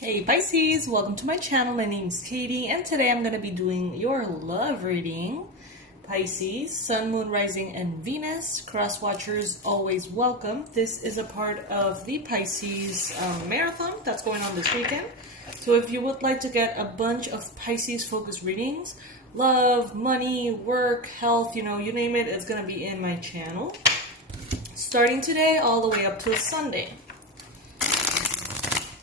Hey Pisces, welcome to my channel. My name is Katie and today I'm going to be doing your love reading. Pisces, Sun, Moon, Rising, and Venus. Cross watchers always welcome. This is a part of the Pisces marathon that's going on this weekend. So if you would like to get a bunch of Pisces focused readings, love, money, work, health, you name it, it's going to be in my channel. Starting today all the way up till Sunday.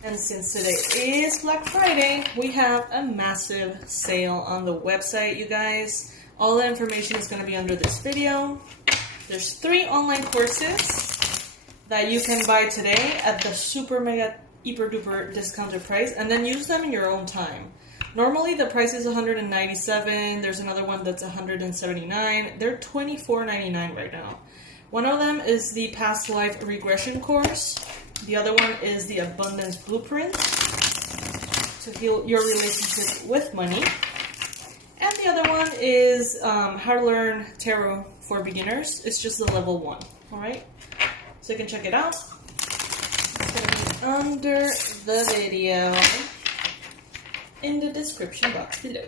And since today is Black Friday, we have a massive sale on the website, you guys. All the information is going to be under this video. There's 3 online courses that you can buy today at the super mega hyper duper discounted price and then use them in your own time. Normally the price is $197. There's another one that's $179. They're $24.99 right now. One of them is the past life regression course. The other one is the Abundance Blueprint to heal your relationship with money. And the other one is how to learn tarot for beginners. It's just the level 1. Alright? So you can check it out. It's going to be under the video in the description box below.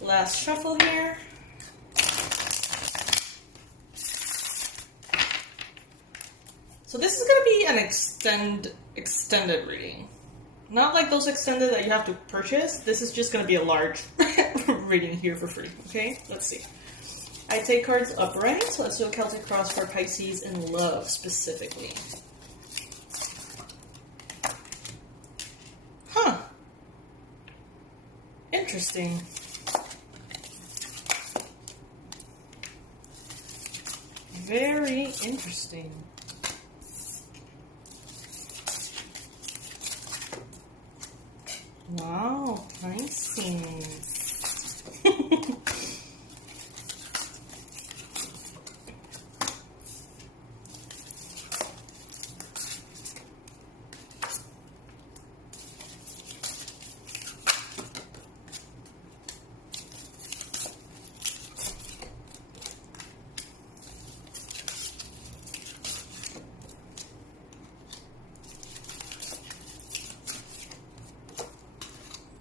Last shuffle here. So this is going to be an extended reading. Not like those extended that you have to purchase. This is just going to be a large reading here for free. Okay, let's see. I take cards upright, so let's do a Celtic cross for Pisces in love specifically. Huh. Interesting. Very interesting. Wow, Pisces.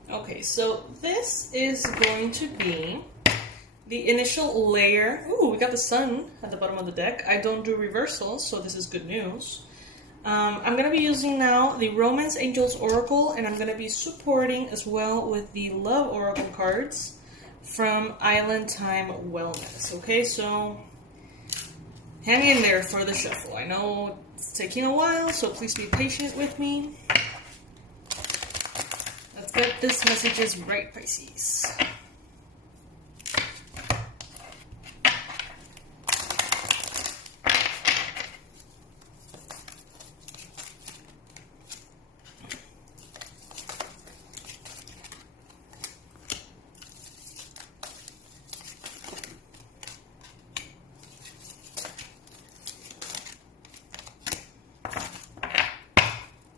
Okay, so this is going to be the initial layer. Ooh, we got the sun at the bottom of the deck. I don't do reversals, so this is good news. I'm going to be using now the Romance Angels Oracle, and I'm going to be supporting as well with the Love Oracle cards from Island Time Wellness. Okay, so hang in there for the shuffle. I know it's taking a while, so please be patient with me. Let's get this messages right, Pisces.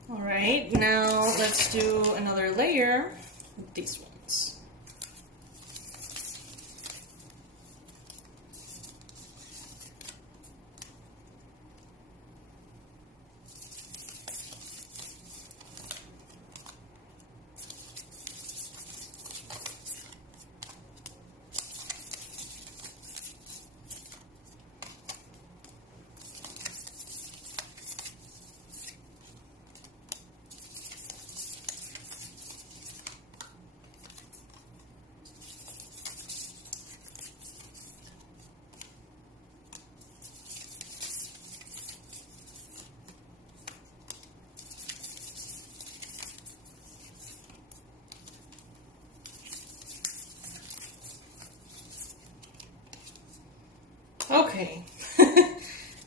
Alright, now let's do another layer with these ones. Okay,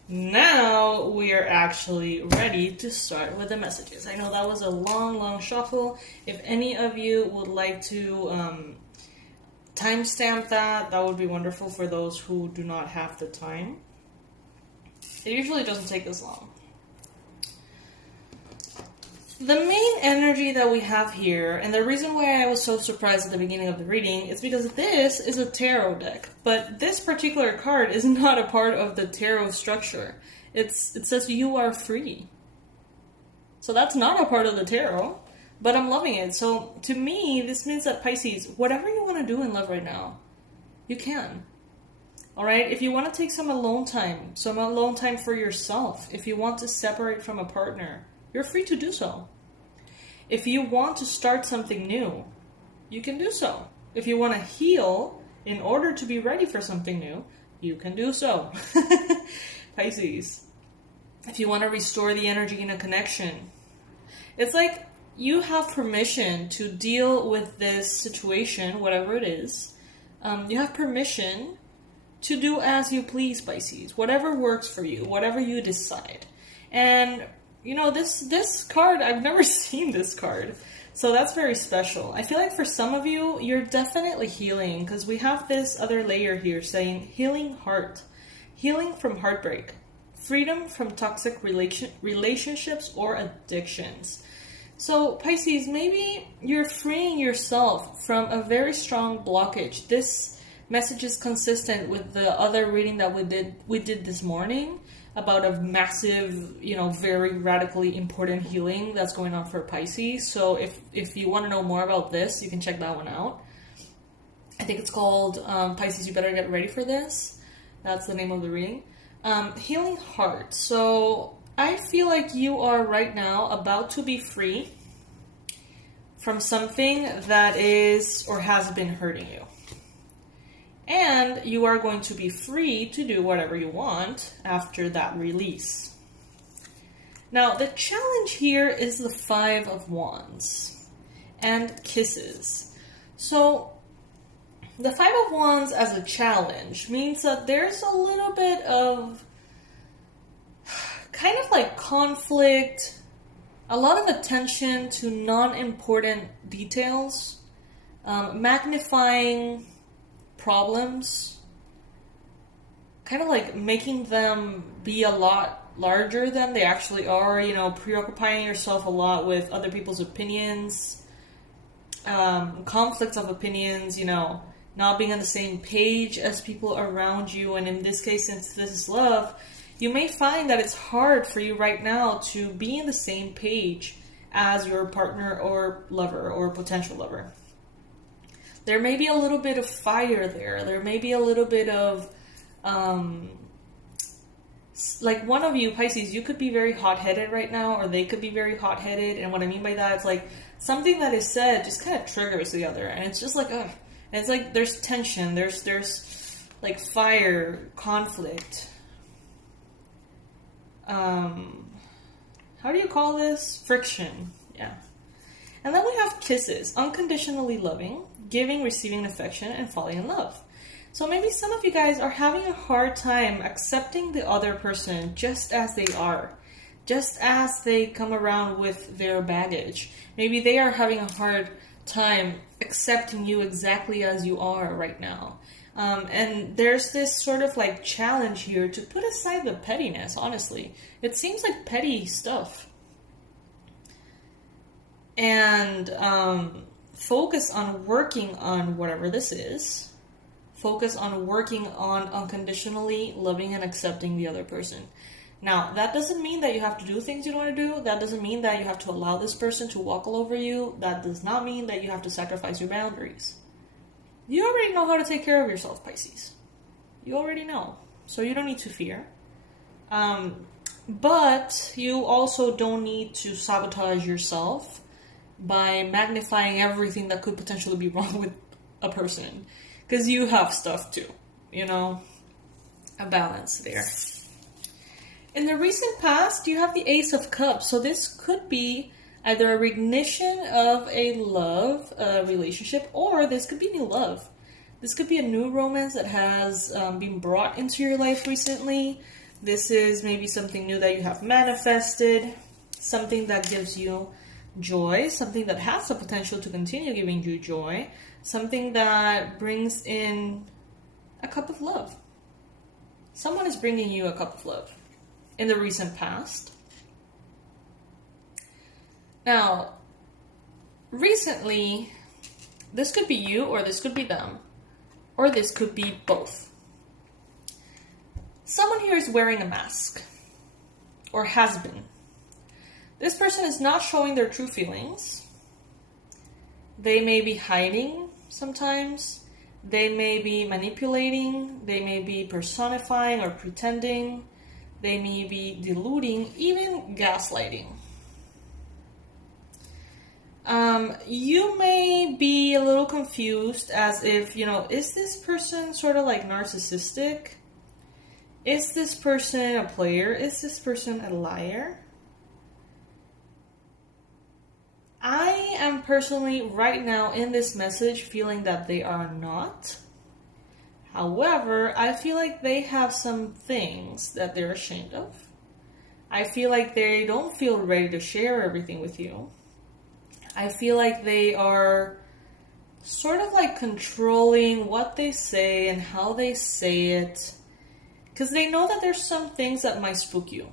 now we are actually ready to start with the messages. I know that was a long shuffle. If any of you would like to timestamp that, that would be wonderful for those who do not have the time. It usually doesn't take this long. The main energy that we have here, and the reason why I was so surprised at the beginning of the reading, is because this is a tarot deck, but this particular card is not a part of the tarot structure. It says you are free. So that's not a part of the tarot, but I'm loving it. So to me, this means that Pisces, whatever you want to do in love right now, you can. All right? If you want to take some alone time for yourself, if you want to separate from a partner, you're free to do so. If you want to start something new, you can do so. If you want to heal in order to be ready for something new, you can do so. Pisces. If you want to restore the energy in a connection, it's like you have permission to deal with this situation, whatever it is. You have permission to do as you please, Pisces. Whatever works for you, whatever you decide. And, you know, this card, I've never seen this card. So that's very special. I feel like for some of you, you're definitely healing, because we have this other layer here saying healing heart, healing from heartbreak, freedom from toxic relationships or addictions. So Pisces, maybe you're freeing yourself from a very strong blockage. This message is consistent with the other reading that we did this morning about a massive, you know, very radically important healing that's going on for Pisces. So if you want to know more about this, you can check that one out. I think it's called Pisces, You Better Get Ready for This. That's the name of the reading. Healing heart. So I feel like you are right now about to be free from something that is or has been hurting you. And you are going to be free to do whatever you want after that release. Now, the challenge here is the 5 of Wands and kisses. So, the 5 of Wands as a challenge means that there's a little bit of kind of like conflict, a lot of attention to non-important details, magnifying problems, kind of like making them be a lot larger than they actually are, you know, preoccupying yourself a lot with other people's opinions, conflicts of opinions, you know, not being on the same page as people around you. And in this case, since this is love, you may find that it's hard for you right now to be in the same page as your partner or lover or potential lover. There may be a little bit of fire there. There may be a little bit of, like one of you, Pisces, you could be very hot-headed right now, or they could be very hot-headed. And what I mean by that, it's like something that is said just kind of triggers the other. And it's just like, ugh. And it's like there's tension. There's like fire, conflict. How do you call this? Friction. Yeah. And then we have kisses. Unconditionally loving, giving, receiving affection, and falling in love. So maybe some of you guys are having a hard time accepting the other person just as they are. Just as they come around with their baggage. Maybe they are having a hard time accepting you exactly as you are right now. And there's this sort of like challenge here to put aside the pettiness, honestly. It seems like petty stuff. And focus on working on whatever this is. Focus on working on unconditionally loving and accepting the other person. Now, that doesn't mean that you have to do things you don't want to do. That doesn't mean that you have to allow this person to walk all over you. That does not mean that you have to sacrifice your boundaries. You already know how to take care of yourself, Pisces. You already know. So you don't need to fear. But you also don't need to sabotage yourself by magnifying everything that could potentially be wrong with a person. Because you have stuff too. You know? A balance there. In the recent past, you have the Ace of Cups. So this could be either a recognition of a love relationship, or this could be new love. This could be a new romance that has been brought into your life recently. This is maybe something new that you have manifested, something that gives you joy, something that has the potential to continue giving you joy, something that brings in a cup of love. Someone is bringing you a cup of love in the recent past. Now, recently, this could be you, or this could be them, or this could be both. Someone here is wearing a mask, or has been. This person is not showing their true feelings. They may be hiding sometimes. They may be manipulating. They may be personifying or pretending. They may be deluding, even gaslighting. You may be a little confused as if, is this person sort of like narcissistic? Is this person a player? Is this person a liar? I am personally right now in this message feeling that they are not. However, I feel like they have some things that they're ashamed of. I feel like they don't feel ready to share everything with you. I feel like they are sort of like controlling what they say and how they say it. Because they know that there's some things that might spook you.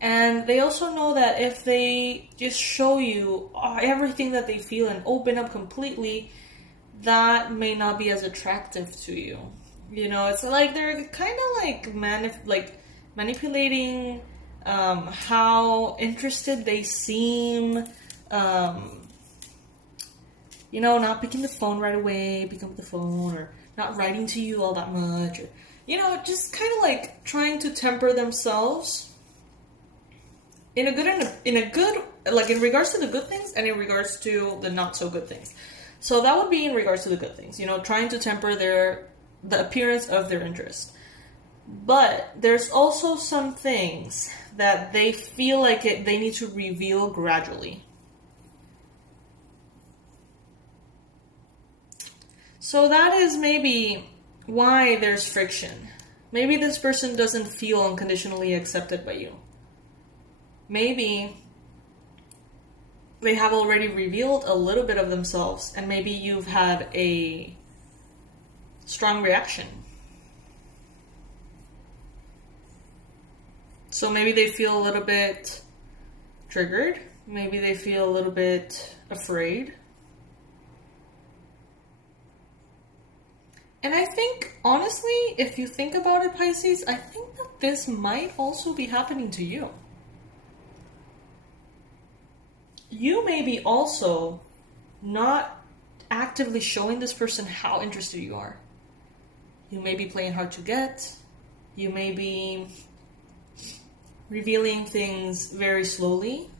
And they also know that if they just show you everything that they feel and open up completely, that may not be as attractive to you. It's like they're kind of like manipulating how interested they seem. Not picking the phone right away, picking up the phone, or not writing to you all that much, or just kind of like trying to temper themselves in a good, like in regards to the good things and in regards to the not so good things. So that would be in regards to the good things, trying to temper the appearance of their interest. But there's also some things that they feel like they need to reveal gradually. So that is maybe why there's friction. Maybe this person doesn't feel unconditionally accepted by you. Maybe they have already revealed a little bit of themselves, and maybe you've had a strong reaction. So maybe they feel a little bit triggered. Maybe they feel a little bit afraid. And I think, honestly, if you think about it, Pisces, I think that this might also be happening to you. You may be also not actively showing this person how interested you are. You may be playing hard to get. You may be revealing things very slowly.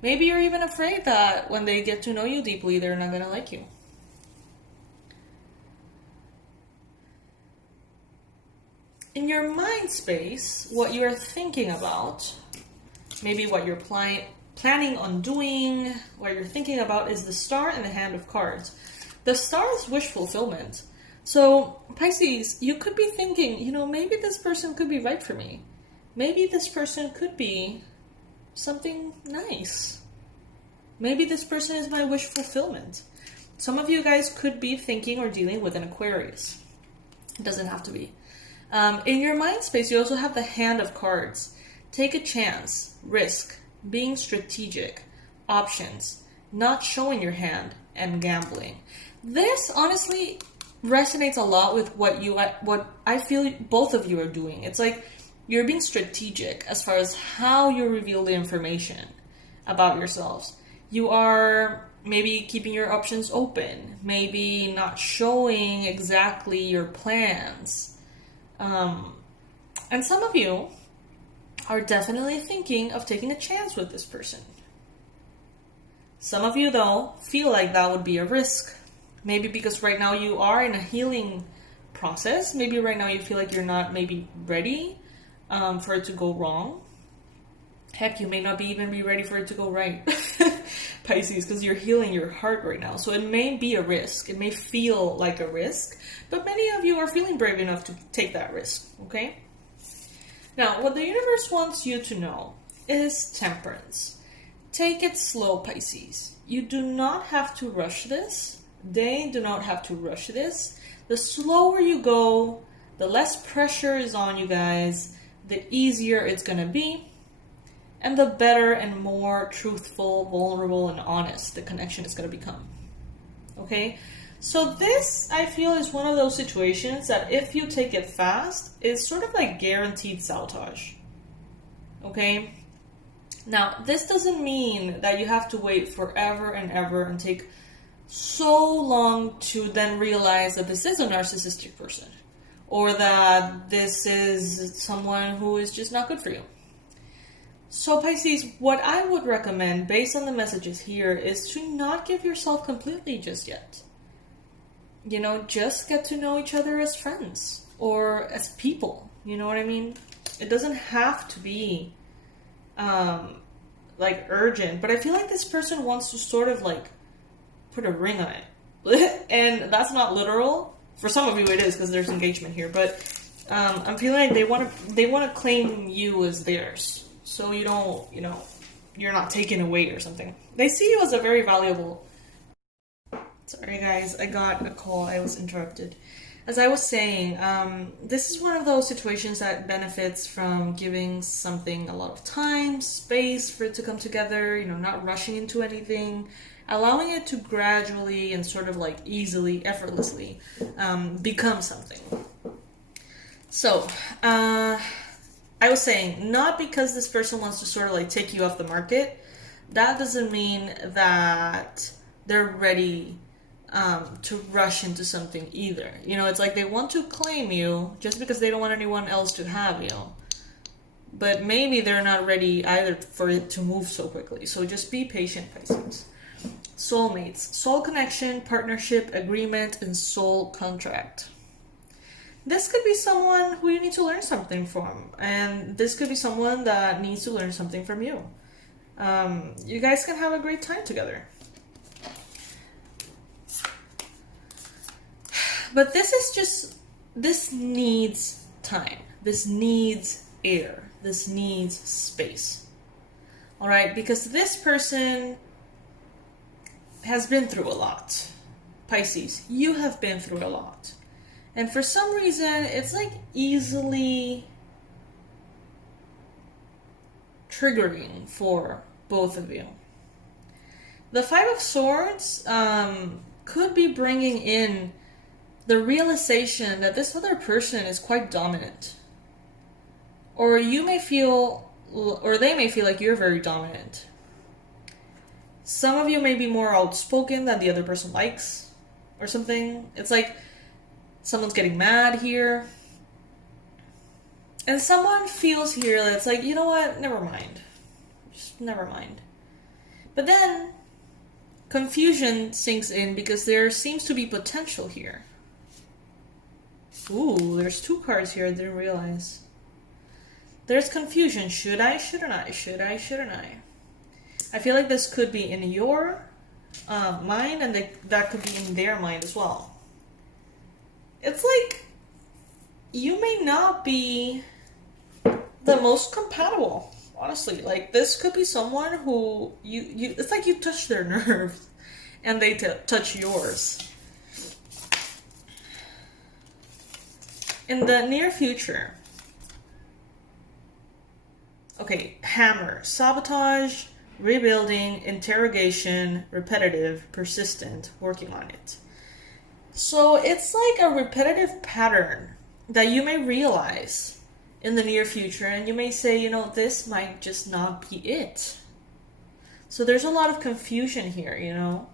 Maybe you're even afraid that when they get to know you deeply, they're not going to like you. In your mind space, what you're thinking about, maybe what you're planning on doing, what you're thinking about is the star and the hand of cards. The star is wish fulfillment. So, Pisces, you could be thinking, maybe this person could be right for me. Maybe this person could be something nice. Maybe this person is my wish fulfillment. Some of you guys could be thinking or dealing with an Aquarius. It doesn't have to be. In your mind space, you also have the hand of cards. Take a chance, risk, being strategic, options, not showing your hand, and gambling. This honestly resonates a lot with what I feel both of you are doing. It's like you're being strategic as far as how you reveal the information about yourselves. You are maybe keeping your options open, maybe not showing exactly your plans. And some of you are definitely thinking of taking a chance with this person. Some of you, though, feel like that would be a risk. Maybe because right now you are in a healing process. Maybe right now you feel like you're not maybe ready for it to go wrong. Heck, you may not even be ready for it to go right, Pisces, because you're healing your heart right now. So it may be a risk. It may feel like a risk, but many of you are feeling brave enough to take that risk, okay? Now, what the universe wants you to know is temperance. Take it slow, Pisces. You do not have to rush this. They do not have to rush this. The slower you go, the less pressure is on you guys, the easier it's going to be. And the better and more truthful, vulnerable, and honest the connection is going to become. Okay? So this, I feel, is one of those situations that if you take it fast, is sort of like guaranteed sabotage. Okay? Now, this doesn't mean that you have to wait forever and ever and take so long to then realize that this is a narcissistic person, or that this is someone who is just not good for you. So Pisces, what I would recommend based on the messages here is to not give yourself completely just yet. You know, just get to know each other as friends or as people. You know what I mean? It doesn't have to be like urgent, but I feel like this person wants to sort of like put a ring on it. And that's not literal. For some of you it is, because there's engagement here, but I'm feeling like they want to claim you as theirs. So you don't, you know, you're not taken away or something. They see you as a very valuable... Sorry guys, I got a call. I was interrupted. As I was saying, this is one of those situations that benefits from giving something a lot of time, space for it to come together, you know, not rushing into anything, allowing it to gradually and sort of like easily, effortlessly become something. So, I was saying, not because this person wants to sort of like take you off the market, that doesn't mean that they're ready to rush into something either. You know, it's like they want to claim you just because they don't want anyone else to have you. But maybe they're not ready either for it to move so quickly. So just be patient, Pisces. Soulmates, soul connection, partnership, agreement, and soul contract. This could be someone who you need to learn something from. And this could be someone that needs to learn something from you. You guys can have a great time together. But this needs time. This needs air. This needs space. All right? Because this person has been through a lot. Pisces, you have been through a lot. And for some reason, it's like easily triggering for both of you. The Five of Swords could be bringing in the realization that this other person is quite dominant. Or you may feel, or they may feel like you're very dominant. Some of you may be more outspoken than the other person likes, or something. It's like someone's getting mad here. And someone feels here that it's like, you know what, never mind. Just never mind. But then confusion sinks in because there seems to be potential here. Ooh, there's two cards here I didn't realize. There's confusion. Should I? Shouldn't I? Should I? Shouldn't I? I feel like this could be in your mind, and that could be in their mind as well. It's like you may not be the most compatible, honestly. Like, this could be someone who you it's like you touch their nerves and they touch yours. In the near future, okay, hammer, sabotage, rebuilding, interrogation, repetitive, persistent, working on it. So it's like a repetitive pattern that you may realize in the near future, and you may say, you know, this might just not be it. So there's a lot of confusion here, you know.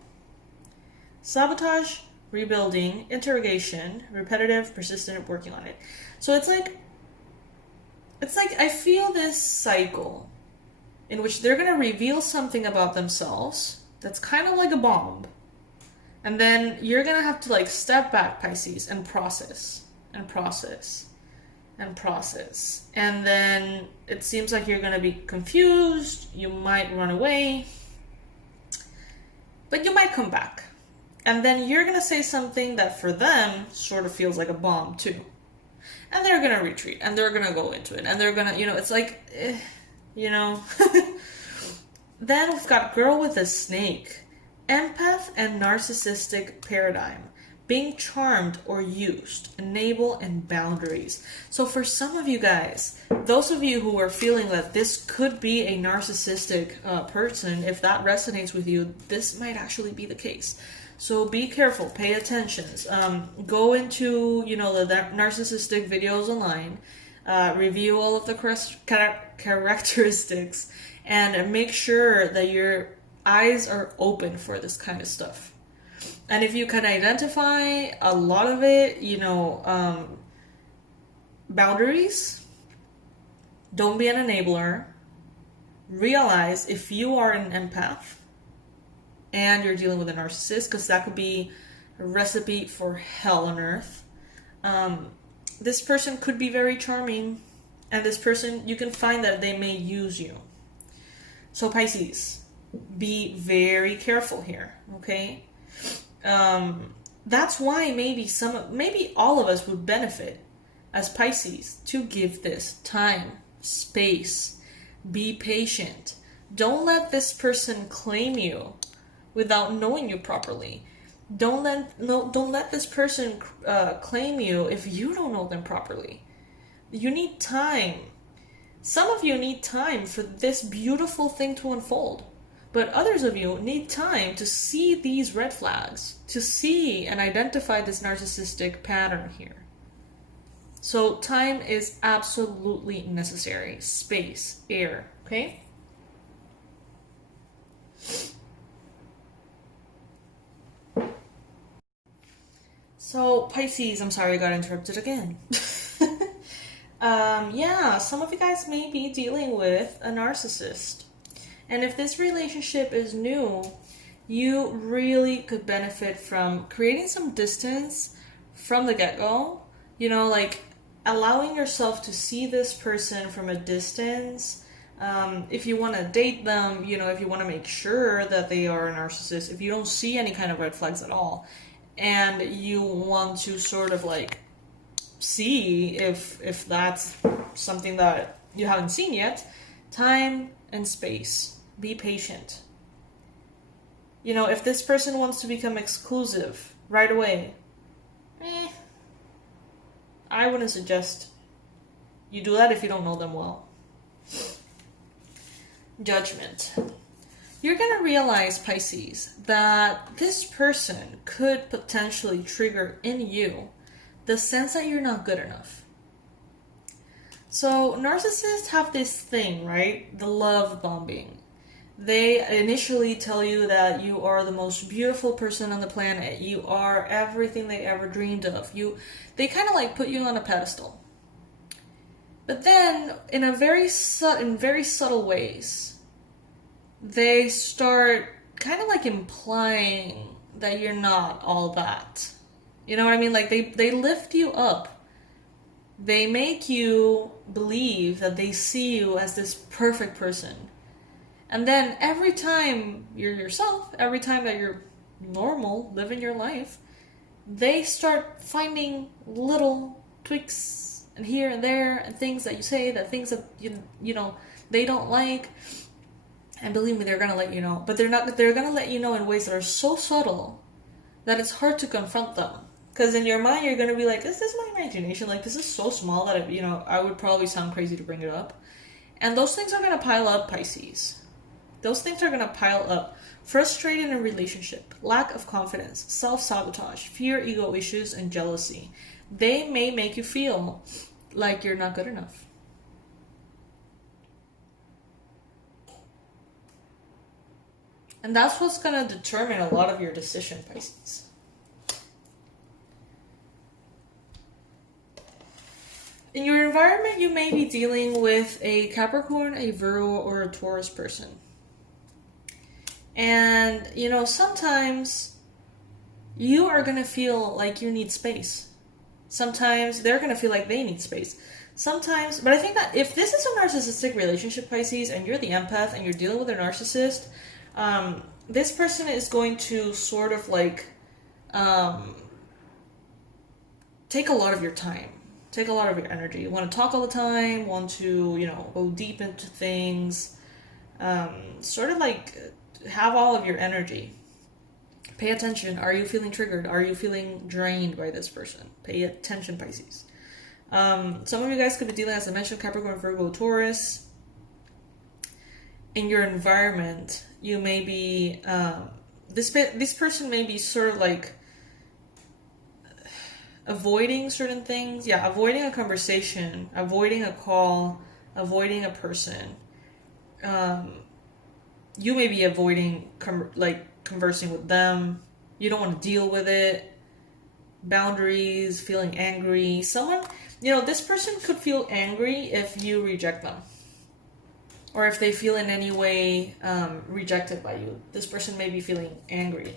Sabotage, rebuilding, interrogation, repetitive, persistent, working on it. So it's like I feel this cycle in which they're going to reveal something about themselves that's kind of like a bomb. And then you're going to have to like step back, Pisces, and process and process and process. And then it seems like you're going to be confused. You might run away, but you might come back. And then you're going to say something that for them sort of feels like a bomb too. And they're going to retreat, and they're going to go into it, and they're going to, you know, it's like, you know. Then we've got girl with a snake. Empath and narcissistic paradigm. Being charmed or used. Enable and boundaries. So for some of you guys, those of you who are feeling that this could be a narcissistic person, if that resonates with you, this might actually be the case. So be careful, pay attention. Go into, you know, the narcissistic videos online, review all of the characteristics, and make sure that your eyes are open for this kind of stuff. And if you can identify a lot of it, boundaries, don't be an enabler. Realize if you are an empath and you're dealing with a narcissist, because that could be a recipe for hell on earth. This person could be very charming, and this person, you can find that they may use you. So Pisces, be very careful here, okay? That's why maybe all of us would benefit as Pisces to give this time, space, be patient. Don't let this person claim you without knowing you properly. Don't let this person claim you if you don't know them properly. You need time. Some of you need time for this beautiful thing to unfold. But others of you need time to see these red flags, to see and identify this narcissistic pattern here. So time is absolutely necessary. Space, air, okay? So Pisces, I'm sorry I got interrupted again. Yeah, some of you guys may be dealing with a narcissist. And if this relationship is new, you really could benefit from creating some distance from the get-go. Like allowing yourself to see this person from a distance. If you want to date them, if you want to make sure that they are a narcissist, if you don't see any kind of red flags at all, and you want to sort of like see if that's something that you haven't seen yet, time and space. Be patient. If this person wants to become exclusive right away, I wouldn't suggest you do that if you don't know them well. Judgment. You're going to realize, Pisces, that this person could potentially trigger in you the sense that you're not good enough. So narcissists have this thing, right? The love bombing. They initially tell you that you are the most beautiful person on the planet. You are everything they ever dreamed of. They kind of like put you on a pedestal. But then, in very subtle ways, they start kind of like implying that you're not all that. You know what I mean? Like they lift you up. They make you believe that they see you as this perfect person. And then every time you're yourself, every time that you're normal, living your life, they start finding little tweaks and here and there and things that you say, that things that they don't like. And believe me, they're gonna let you know. But they're gonna let you know in ways that are so subtle that it's hard to confront them. Because in your mind, you're gonna be like, "This is my imagination. Like, this is so small that I would probably sound crazy to bring it up." And those things are gonna pile up, Pisces. Those things are going to pile up. Frustrated in a relationship, lack of confidence, self-sabotage, fear, ego issues, and jealousy. They may make you feel like you're not good enough. And that's what's going to determine a lot of your decision, Pisces. In your environment, you may be dealing with a Capricorn, a Virgo, or a Taurus person. And, sometimes you are going to feel like you need space. Sometimes they're going to feel like they need space. Sometimes, but I think that if this is a narcissistic relationship, Pisces, and you're the empath and you're dealing with a narcissist, this person is going to sort of like take a lot of your time, take a lot of your energy. You want to talk all the time, want to, go deep into things, sort of like have all of your energy. Pay attention. Are you feeling triggered? Are you feeling drained by this person? Pay attention, Pisces. Some of you guys could be dealing, as I mentioned, Capricorn, Virgo, Taurus. In your environment, you may be, this person may be sort of like avoiding certain things. Yeah, avoiding a conversation, avoiding a call, avoiding a person. you may be avoiding conversing with them. You don't want to deal with it. Boundaries, feeling angry. Someone, this person could feel angry if you reject them. Or if they feel in any way rejected by you. This person may be feeling angry.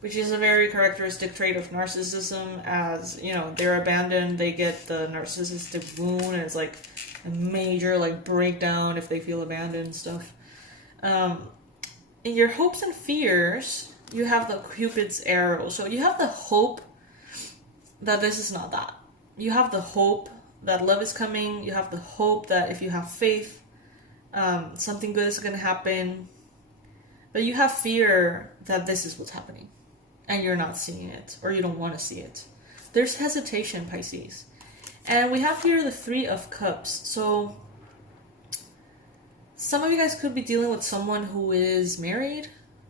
Which is a very characteristic trait of narcissism, as, they're abandoned, they get the narcissistic wound, and it's like a major breakdown if they feel abandoned and stuff. In your hopes and fears, you have the Cupid's arrow. So you have the hope that this is not that. You have the hope that love is coming. You have the hope that if you have faith, something good is going to happen. But you have fear that this is what's happening. And you're not seeing it, or you don't want to see it. There's hesitation, Pisces. And we have here the Three of Cups. So some of you guys could be dealing with someone who is married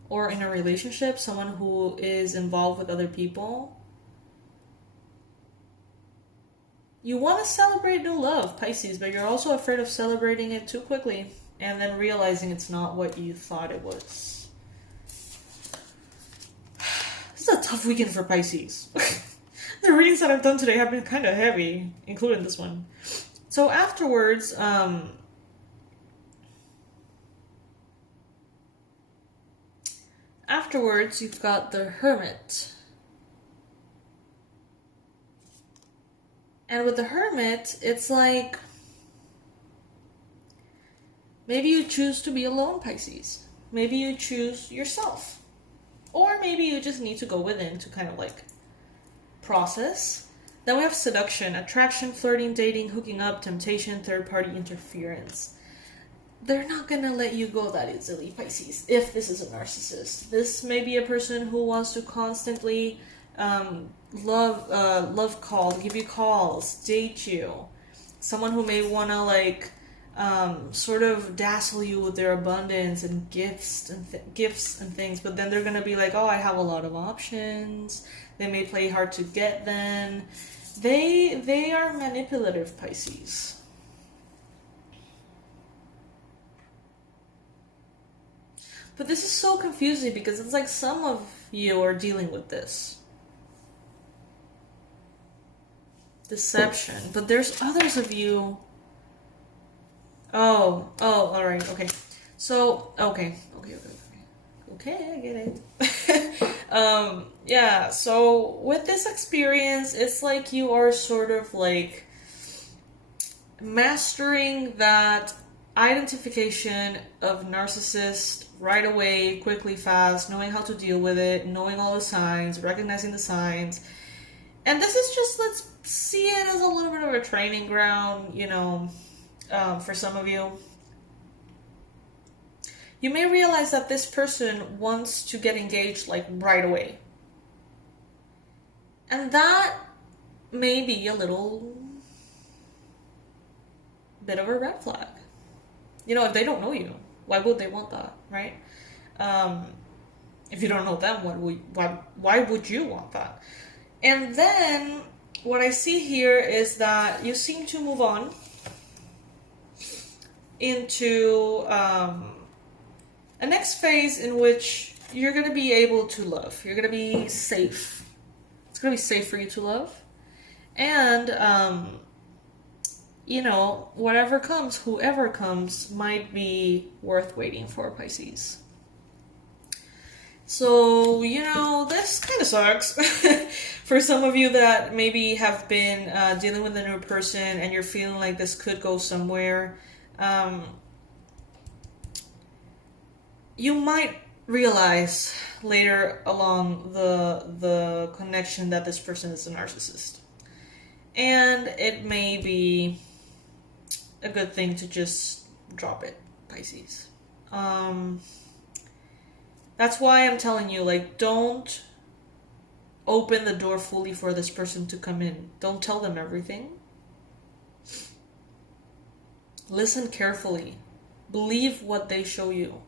or in a relationship, someone who is involved with other people. You want to celebrate new love, Pisces, but you're also afraid of celebrating it too quickly and then realizing it's not what you thought it was. This is a tough weekend for Pisces. The readings that I've done today have been kind of heavy, including this one. So afterwards, you've got the Hermit. And with the Hermit, it's like maybe you choose to be alone, Pisces. Maybe you choose yourself. Or maybe you just need to go within to kind of process. Then we have seduction, attraction, flirting, dating, hooking up, temptation, third-party interference. They're not going to let you go that easily, Pisces, if this is a narcissist. This may be a person who wants to constantly love call, give you calls, date you. Someone who may want to sort of dazzle you with their abundance and gifts and things, but then they're gonna be like, oh, I have a lot of options. They may play hard to get them. They are manipulative, Pisces. But this is so confusing because it's like some of you are dealing with this. Deception. But there's others of you. Oh, all right, okay. So, okay, I get it. Yeah, so with this experience, it's like you are sort of mastering that identification of narcissist right away, quickly, fast, knowing how to deal with it, knowing all the signs, recognizing the signs. And this is just, let's see it as a little bit of a training ground, for some of you. You may realize that this person wants to get engaged right away. And that may be a little bit of a red flag. If they don't know you, why would they want that, right? If you don't know them, why would you want that? And then what I see here is that you seem to move on into a next phase in which you're going to be able to love. You're going to be safe. It's going to be safe for you to love. And, whatever comes, whoever comes, might be worth waiting for, Pisces. So, this kind of sucks. For some of you that maybe have been dealing with a new person and you're feeling like this could go somewhere, you might realize later along the connection that this person is a narcissist. And it may be a good thing to just drop it, Pisces. That's why I'm telling you, don't open the door fully for this person to come in. Don't tell them everything. Listen carefully. Believe what they show you.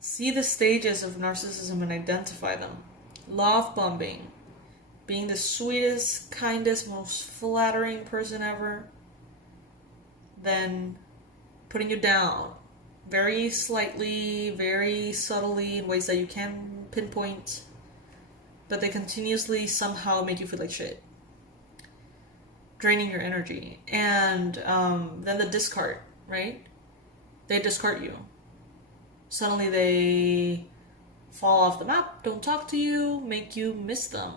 See the stages of narcissism and identify them. Love bombing. Being the sweetest, kindest, most flattering person ever. then putting you down very slightly, very subtly, in ways that you can pinpoint, but they continuously somehow make you feel like shit, draining your energy. And then the discard, right? They discard you. Suddenly they fall off the map, don't talk to you, make you miss them.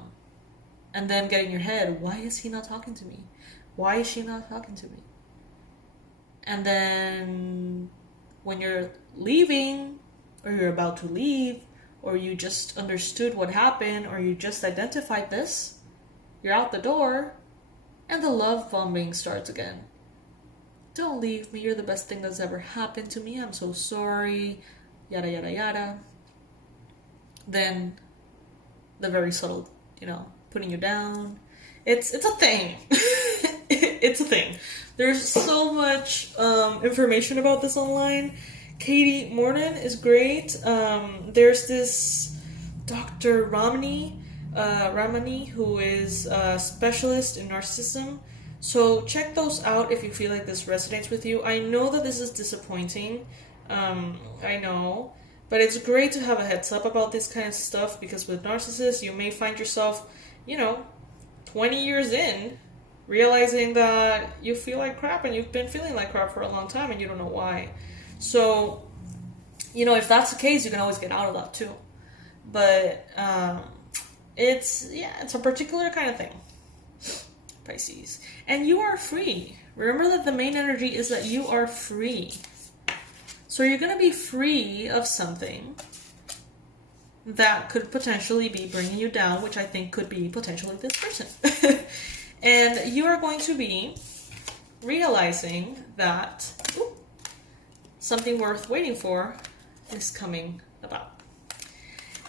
And then get in your head, why is he not talking to me? Why is she not talking to me? And then when you're leaving, or you're about to leave, or you just understood what happened, or you just identified this, you're out the door, and the love bombing starts again. Don't leave me, you're the best thing that's ever happened to me, I'm so sorry, yada yada yada. Then the very subtle, putting you down. It's a thing. It's a thing. There's so much information about this online. Katie Morton is great. There's this Dr. Ramani, who is a specialist in narcissism. So check those out if you feel like this resonates with you. I know that this is disappointing. I know. But it's great to have a heads up about this kind of stuff, because with narcissists, you may find yourself, 20 years in, realizing that you feel like crap, and you've been feeling like crap for a long time and you don't know why. So, if that's the case, you can always get out of that too. But it's a particular kind of thing, Pisces. And you are free. Remember that the main energy is that you are free. So you're going to be free of something that could potentially be bringing you down, which I think could be potentially this person. And you are going to be realizing that something worth waiting for is coming about.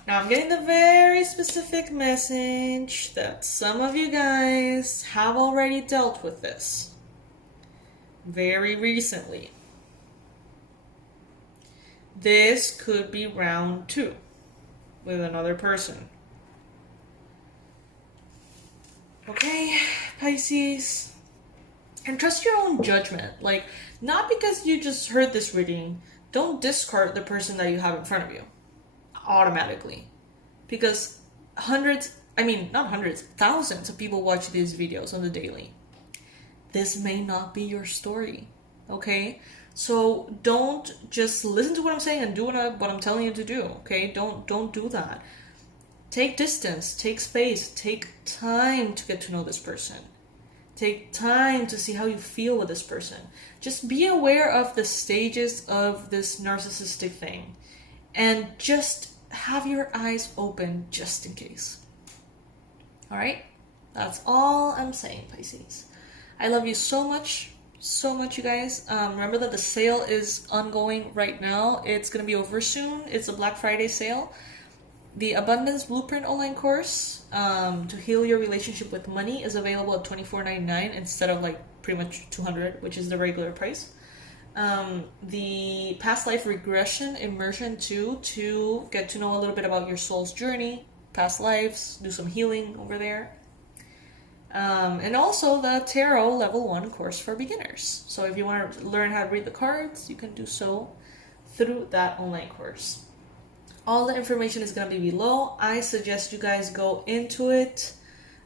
Now I'm getting the very specific message that some of you guys have already dealt with this very recently. This could be round 2 with another person. Okay, Pisces. And trust your own judgment. Not because you just heard this reading, don't discard the person that you have in front of you automatically. Because thousands of people watch these videos on the daily. This may not be your story, okay? So don't just listen to what I'm saying and do what I'm telling you to do, okay? Don't do that. Take distance, take space, take time to get to know this person. Take time to see how you feel with this person. Just be aware of the stages of this narcissistic thing. And just have your eyes open just in case. Alright? That's all I'm saying, Pisces. I love you so much, you guys. Remember that the sale is ongoing right now. It's going to be over soon. It's a Black Friday sale. The Abundance Blueprint online course to heal your relationship with money is available at $24.99 instead of pretty much $200, which is the regular price. The Past Life Regression Immersion 2 to get to know a little bit about your soul's journey, past lives, do some healing over there. And also the Tarot Level 1 course for beginners. So if you want to learn how to read the cards, you can do so through that online course. All the information is going to be below. I suggest you guys go into it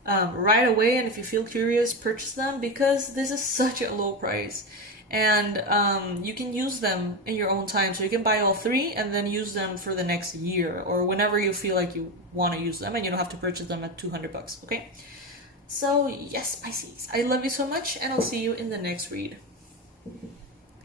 right away, and if you feel curious, purchase them, because this is such a low price. And you can use them in your own time. So you can buy all 3 and then use them for the next year, or whenever you feel like you want to use them, and you don't have to purchase them at $200, okay? So yes, Pisces, I love you so much, and I'll see you in the next read.